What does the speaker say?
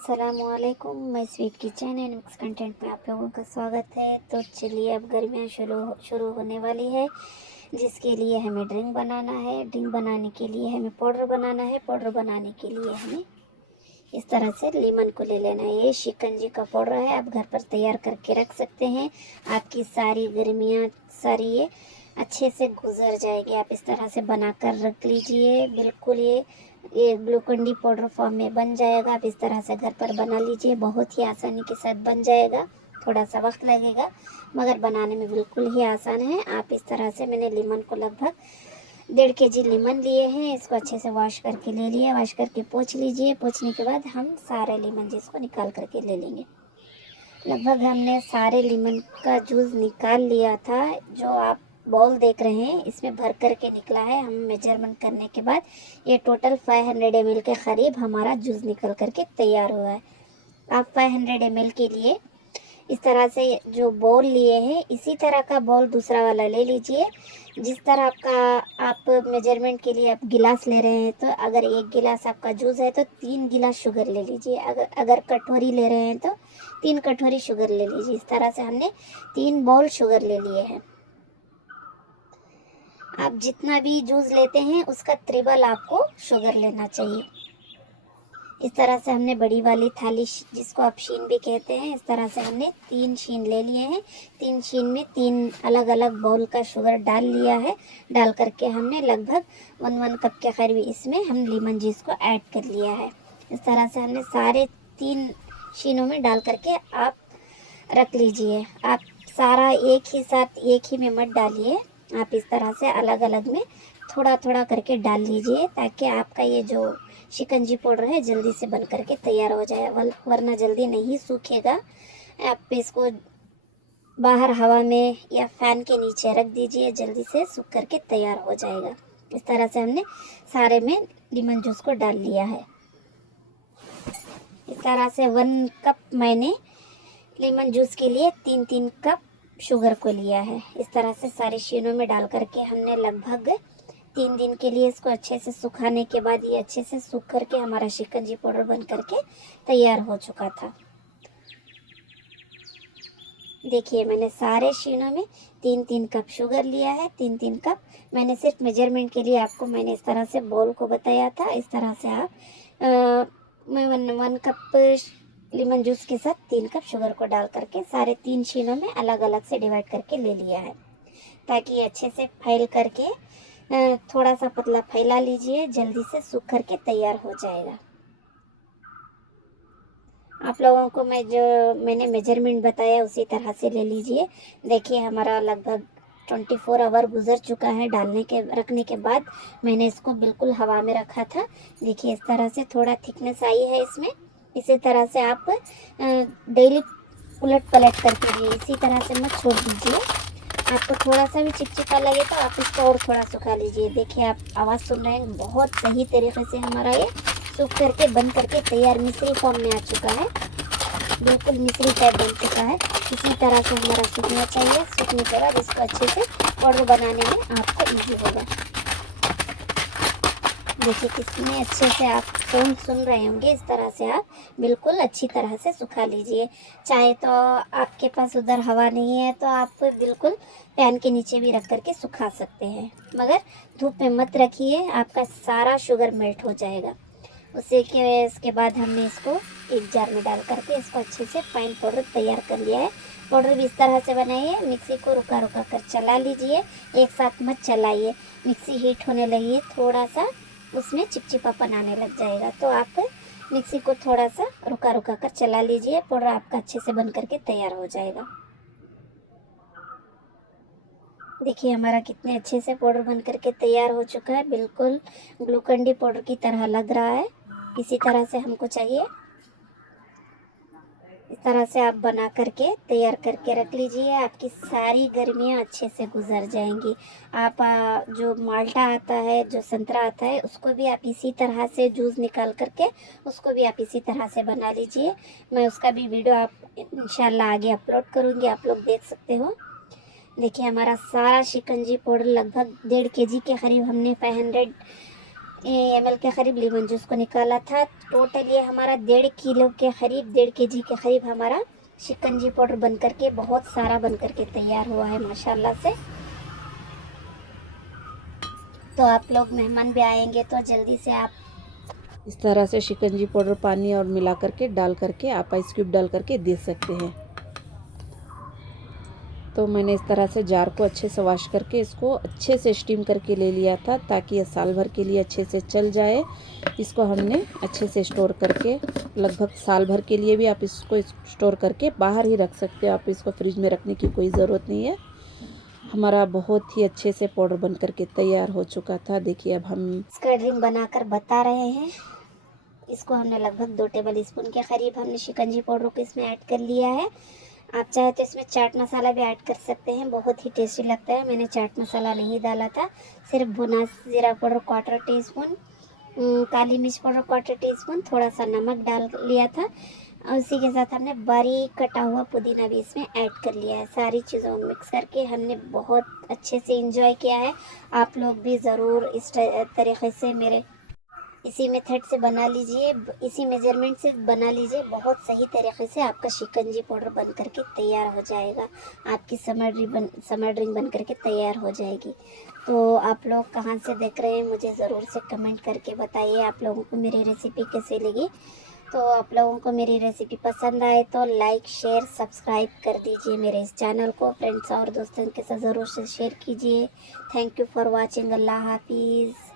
अस्सलामुअलैकुम, मैं sweet kitchen and mix content में आप लोगों का स्वागत है। तो चलिए, अब गर्मियाँ शुरू होने वाली है, जिसके लिए हमें ड्रिंक बनाना है। ड्रिंक बनाने के लिए हमें पाउडर बनाना है। पाउडर बनाने के लिए हमें इस तरह से लेमन को ले लेना है। ये शिकंजी का पाउडर है, आप घर पर तैयार करके रख सकते हैं। आपकी सारी गर्मियाँ सारी ये अच्छे से गुजर जाएगी। आप इस तरह से बनाकर रख लीजिए। बिल्कुल ये ग्लूकोन डी पाउडर फॉर्म में बन जाएगा। आप इस तरह से घर पर बना लीजिए, बहुत ही आसानी के साथ बन जाएगा। थोड़ा सा वक्त लगेगा मगर बनाने में बिल्कुल ही आसान है। आप इस तरह से, मैंने लेमन को लगभग 1.5 kg लेमन लिए हैं। इसको अच्छे से वॉश करके ले लिए। वॉश करके पोंछ लीजिए। पोंछने के बाद हम सारे लेमन जूस को निकाल करके ले लेंगे। लगभग हमने सारे लेमन का जूस निकाल लिया था। जो आप बाउल देख रहे हैं, इसमें भर करके निकला है। हम मेजरमेंट करने के बाद ये टोटल 500 ml के करीब हमारा जूस निकल करके तैयार हुआ है। आप 500 ml के लिए इस तरह से जो बाउल लिए हैं, इसी तरह का बाउल दूसरा वाला ले लीजिए। जिस तरह आप मेजरमेंट के लिए आप गिलास ले रहे हैं, तो अगर 1 गिलास आपका जूस है तो 3 गिलास शुगर ले लीजिए। अगर कटोरी ले रहे हैं तो 3 कटोरी शुगर ले लीजिए। इस तरह से हमने 3 बाउल शुगर ले लिए हैं। आप जितना भी जूस लेते हैं उसका ट्रिपल आपको शुगर लेना चाहिए। इस तरह से हमने बड़ी वाली थाली, जिसको आप शीन भी कहते हैं, इस तरह से हमने 3 शीन ले लिए हैं। 3 शीन में 3 अलग अलग बाउल का शुगर डाल लिया है। डाल करके हमने लगभग 1 कप के करीब इसमें हम लेमन जूस को ऐड कर लिया है। इस तरह से हमने सारे 3 शीनों में डाल करके आप रख लीजिए। आप सारा एक ही साथ एक ही में मत डालिए। आप इस तरह से अलग अलग में थोड़ा थोड़ा करके डाल लीजिए, ताकि आपका ये जो शिकंजी पाउडर है जल्दी से बन करके तैयार हो जाए, वरना जल्दी नहीं सूखेगा। आप इसको बाहर हवा में या फैन के नीचे रख दीजिए, जल्दी से सूख करके तैयार हो जाएगा। इस तरह से हमने सारे में लेमन जूस को डाल लिया है। इस तरह से 1 कप मैंने लेमन जूस के लिए 3-3 कप शुगर को लिया है। इस तरह से सारे शीनों में डाल करके हमने लगभग 3 दिन के लिए इसको अच्छे से सुखाने के बाद ये अच्छे से सूख करके हमारा शिकंजी पाउडर बन करके तैयार हो चुका था। देखिए, मैंने सारे शीनों में 3-3 कप शुगर लिया है। 3-3 कप मैंने सिर्फ मेजरमेंट के लिए आपको मैंने इस तरह से बाउल को बताया था। इस तरह से आप मैं 1 कप लेमन जूस के साथ 3 कप शुगर को डाल करके सारे 3 शीनों में अलग अलग से डिवाइड करके ले लिया है, ताकि ये अच्छे से फैल करके थोड़ा सा पतला फैला लीजिए, जल्दी से सूख करके तैयार हो जाएगा। आप लोगों को मैंने मेजरमेंट बताया उसी तरह से ले लीजिए। देखिए, हमारा लगभग 24 आवर गुजर चुका है रखने के बाद। मैंने इसको बिल्कुल हवा में रखा था। देखिए, इस तरह से थोड़ा थिकनेस आई है इसमें। इसी तरह से आप डेली उलट पलट करके भी इसी तरह से मत छोड़ दीजिए। आपको थोड़ा सा भी चिपचिपा लगे तो आप इसको और थोड़ा सुखा लीजिए। देखिए, आप आवाज़ सुन रहे हैं, बहुत सही तरीके से हमारा ये सूख करके बन करके तैयार मिश्री फॉर्म में आ चुका है। बिल्कुल मिश्री टाइप बन चुका है। इसी तरह से हमारा सूखना चाहिए। सूखने के बाद इसको अच्छे से पाउडर बनाने में आपको ईजी होगा। देखिए, कितने अच्छे से आप सुन रहे होंगे। इस तरह से आप बिल्कुल अच्छी तरह से सुखा लीजिए। चाहे तो आपके पास उधर हवा नहीं है तो आप बिल्कुल फैन के नीचे भी रख करके सुखा सकते हैं, मगर धूप में मत रखिए, आपका सारा शुगर मेल्ट हो जाएगा। उसके बाद हमने इसको एक जार में डाल करके इसको अच्छे से फाइन पाउडर तैयार कर लिया है। पाउडर भी इस तरह से बनाइए। मिक्सी को रुका रुका कर चला लीजिए, एक साथ मत चलाइए। मिक्सी हीट होने लगी, थोड़ा सा उसमें चिपचिपापन आने लग जाएगा, तो आप मिक्सी को थोड़ा सा रुका रुका कर चला लीजिए। पाउडर आपका अच्छे से बन करके तैयार हो जाएगा। देखिए, हमारा कितने अच्छे से पाउडर बन करके तैयार हो चुका है। बिल्कुल ग्लूकोन डी पाउडर की तरह लग रहा है। इसी तरह से हमको चाहिए। इस तरह से आप बना करके तैयार करके रख लीजिए। आपकी सारी गर्मियाँ अच्छे से गुजर जाएंगी। आप जो माल्टा आता है, जो संतरा आता है, उसको भी आप इसी तरह से जूस निकाल करके उसको भी आप इसी तरह से बना लीजिए। मैं उसका भी वीडियो आप इंशाल्लाह आगे अपलोड करूँगी, आप लोग देख सकते हो। देखिए, हमारा सारा शिकंजी पाउडर लगभग 1.5 kg के करीब हमने 500 ml के करीब लेमन जूस को निकाला था। टोटल ये हमारा 1.5 किलो के करीब, 1.5 kg के करीब हमारा शिकंजी पाउडर बन करके, बहुत सारा बन करके तैयार हुआ है माशाल्लाह से। तो आप लोग मेहमान भी आएंगे तो जल्दी से आप इस तरह से शिकंजी पाउडर पानी और मिला करके डाल करके आप आइस क्यूब डाल करके दे सकते हैं। तो मैंने इस तरह से जार को अच्छे से वॉश करके इसको अच्छे से स्टीम करके ले लिया था, ताकि ये साल भर के लिए अच्छे से चल जाए। इसको हमने अच्छे से स्टोर करके, लगभग साल भर के लिए भी आप इसको स्टोर करके बाहर ही रख सकते हो। आप इसको फ्रिज में रखने की कोई ज़रूरत नहीं है। हमारा बहुत ही अच्छे से पाउडर बन करके तैयार हो चुका था। देखिए अब हम इसका ड्रिंक बनाकर बता रहे हैं। इसको हमने लगभग 2 टेबल स्पून के करीब हमने शिकंजी पाउडर को इसमें ऐड कर लिया है। आप चाहे तो इसमें चाट मसाला भी ऐड कर सकते हैं, बहुत ही टेस्टी लगता है। मैंने चाट मसाला नहीं डाला था, सिर्फ भुना जीरा पाउडर 1/4 टीस्पून, काली मिर्च पाउडर 1/4 टीस्पून, थोड़ा सा नमक डाल लिया था। और उसी के साथ हमने बारीक कटा हुआ पुदीना भी इसमें ऐड कर लिया है। सारी चीज़ों को मिक्स करके हमने बहुत अच्छे से इंजॉय किया है। आप लोग भी ज़रूर इस तरीके से मेरे इसी मेथड से बना लीजिए, इसी मेजरमेंट से बना लीजिए। बहुत सही तरीके से आपका शिकंजी पाउडर बन करके तैयार हो जाएगा। आपकी समर ड्रिंक बन करके तैयार हो जाएगी। तो आप लोग कहाँ से देख रहे हैं मुझे ज़रूर से कमेंट करके बताइए आप लोगों को मेरी रेसिपी कैसी लगी। तो आप लोगों को मेरी रेसिपी पसंद आए तो लाइक शेयर सब्सक्राइब कर दीजिए मेरे इस चैनल को। फ्रेंड्स और दोस्तों के साथ ज़रूर से शेयर कीजिए। Thank you for watching. अल्लाह हाफिज़।